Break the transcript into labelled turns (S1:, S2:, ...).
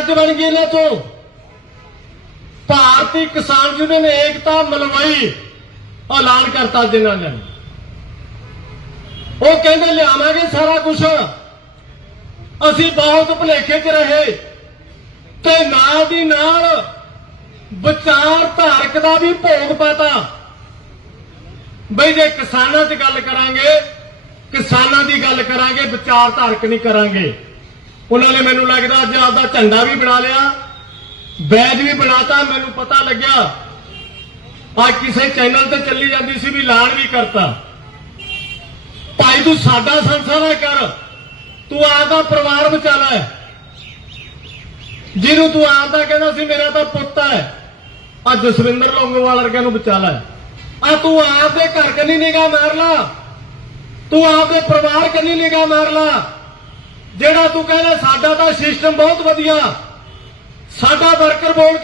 S1: ਅੱਜ ਬਣ ਗਈ ਇਹਨਾਂ ਤੋਂ। ਭਾਰਤੀ ਕਿਸਾਨ ਯੂਨੀਅਨ ਏਕਤਾ ਮਲਵਈ ਐਲਾਨ ਕਰਤਾ ਜਿਨ੍ਹਾਂ ਨੇ ਉਹ ਕਹਿੰਦੇ, ਲਿਆਵਾਂਗੇ ਸਾਰਾ ਕੁਝ ਅਸੀਂ ਬਹੁਤ ਭੁਲੇਖੇ 'ਚ ਰਹੇ ਤੇ ਨਾਲ ਦੀ ਨਾਲ ਵਿਚਾਰ ਧਾਰਕ ਦਾ ਵੀ ਭੋਗ ਪਤਾ। ਬਈ ਜੇ ਕਿਸਾਨਾਂ 'ਚ ਗੱਲ ਕਰਾਂਗੇ, ਕਿਸਾਨਾਂ ਦੀ ਗੱਲ ਕਰਾਂਗੇ, ਵਿਚਾਰ ਧਾਰਕ ਨਹੀਂ ਕਰਾਂਗੇ। ਉਹਨਾਂ ਨੇ ਮੈਨੂੰ ਲੱਗਦਾ ਅੱਜ ਆਪਦਾ ਝੰਡਾ ਵੀ ਬਣਾ ਲਿਆ, ਬੈਜ ਵੀ ਬਣਾਤਾ, ਮੈਨੂੰ ਪਤਾ ਲੱਗਿਆ ਆ ਕਿਸੇ ਚੈਨਲ ਤੇ ਚੱਲੀ ਜਾਂਦੀ ਸੀ ਵੀ ਐਲਾਨ ਵੀ ਕਰਤਾ। ਭਾਈ ਤੂੰ ਸਾਡਾ ਸੰਸਾਰਾ ਕਰ, ਤੂੰ ਆਪਦਾ ਪਰਿਵਾਰ ਬਚਾਲਾ ਜਿਹਨੂੰ ਤੂੰ ਆਪਦਾ ਕਹਿੰਦਾ ਸੀ, ਮੇਰਾ ਤਾਂ ਪੁੱਤ ਹੈ ਆ ਜਸਵਿੰਦਰ ਲੌਂਗੋਵਾਲ ਵਰਗਿਆਂ ਨੂੰ ਬਚਾਲਾ ਲੈ ਆ ਤੂੰ ਆਪਦੇ ਘਰ ਕੰਨੀ ਨਿਗਾਹ ਮਾਰ ਲਾ, ਤੂੰ ਆਪਦੇ ਪਰਿਵਾਰ ਕੰਨੀ ਨਿਗਾਹ ਮਾਰ ਲਾ। ਜਿਹੜਾ ਤੂੰ ਕਹਿੰਦਾ ਸਾਡਾ ਤਾਂ ਸਿਸਟਮ ਬਹੁਤ ਵਧੀਆ। ਸਾਡਾ ਵਰਕਰ ਬੋਲ